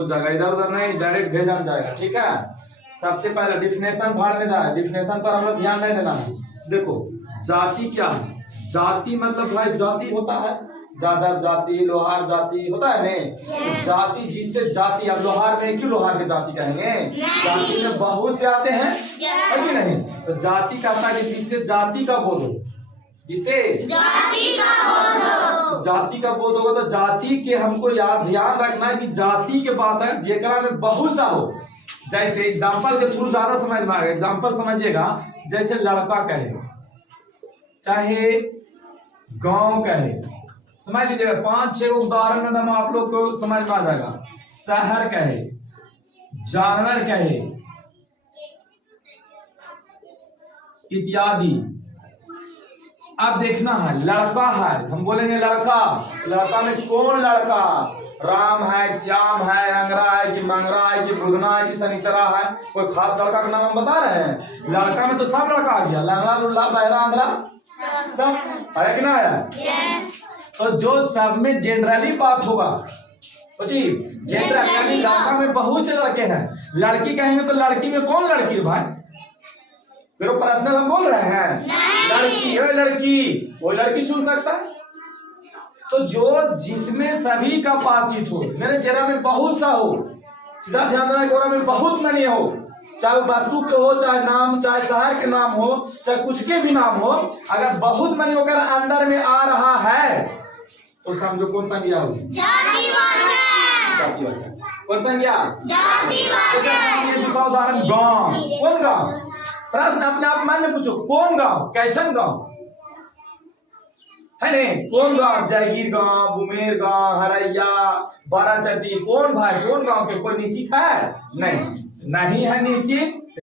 जाएगा, इधर उधर नहीं, डायरेक्ट भेजा जाएगा। ठीक है, सबसे पहले डिफिनेशन भाड़ में जाए, डिफिनेशन पर हम लोग ध्यान नहीं देना है। देखो जाति क्या है, जाति मतलब भाई जाति होता है, जादव जाति, लोहार जाति होता है नहीं, तो जाति जिससे जाति, अब लोहार में क्यों लोहार के जाति कहेंगे, जाति में बहुत से आते हैं है कि नहीं, तो जाति कहता है कि जिससे जाति का बोध हो, जिससे जाति का बोध हो, जाति का बोध होगा। तो जाति के हमको ध्यान रखना है कि जाति के बात है जेकरा में बहुत सा हो। जैसे एग्जाम्पल के थ्रू ज्यादा समझ में आएगा, एग्जाम्पल समझिएगा, जैसे लड़का कहे, चाहे गांव कहे, समझ लीजिएगा, 5-6 उदाहरण में दम आप लोग को समझ में आ जाएगा। शहर कहे, जानवर कहे, इत्यादि। अब देखना है लड़का है, हम बोलेंगे लड़का, लड़का में कौन लड़का, राम है, श्याम है, अंगरा है कि मंगरा है कि बुधना है कि शनिचरा है, कोई खास लड़का का नाम हम बता रहे हैं। लड़का में तो सब लड़का आ गया, लंगड़ा लुल्ला बहरा अंधरा सब है कि ना है। तो जो सब में जनरली बात होगा, जी जनरल, यानी लड़का में बहुत से लड़के हैं, लड़की कहेंगे तो लड़की में कौन लड़की है भाई, फिर पर्सनल हम बोल रहे हैं, लड़की है, लड़की वो लड़की सुन सकता है। तो जो जिसमें सभी का बातचीत हो, मेरे जरा में बहुत सा हो, सीधा ध्यान देना, गोरा में बहुत मनी हो, चाहे वस्तु के हो, चाहे नाम, चाहे शहर के नाम हो, चाहे कुछ के भी नाम हो, अगर बहुत मनी होकर अंदर में आ रहा है तो समझो कौन संज्ञा होगी, जातिवाचक। कौन संज्ञा, जातिवाचक। दूसरा उदाहरण गांव, कौन गांव, प्रश्न अपने आप मन में पूछो, कौन गांव, कैसन गांव है नहीं, कौन गांव, जयगीर गांव, बुमेर गांव, हरैया, बाराचट्टी, कौन भाई, कौन गांव के कोई निश्चित है नहीं, नहीं है निश्चित।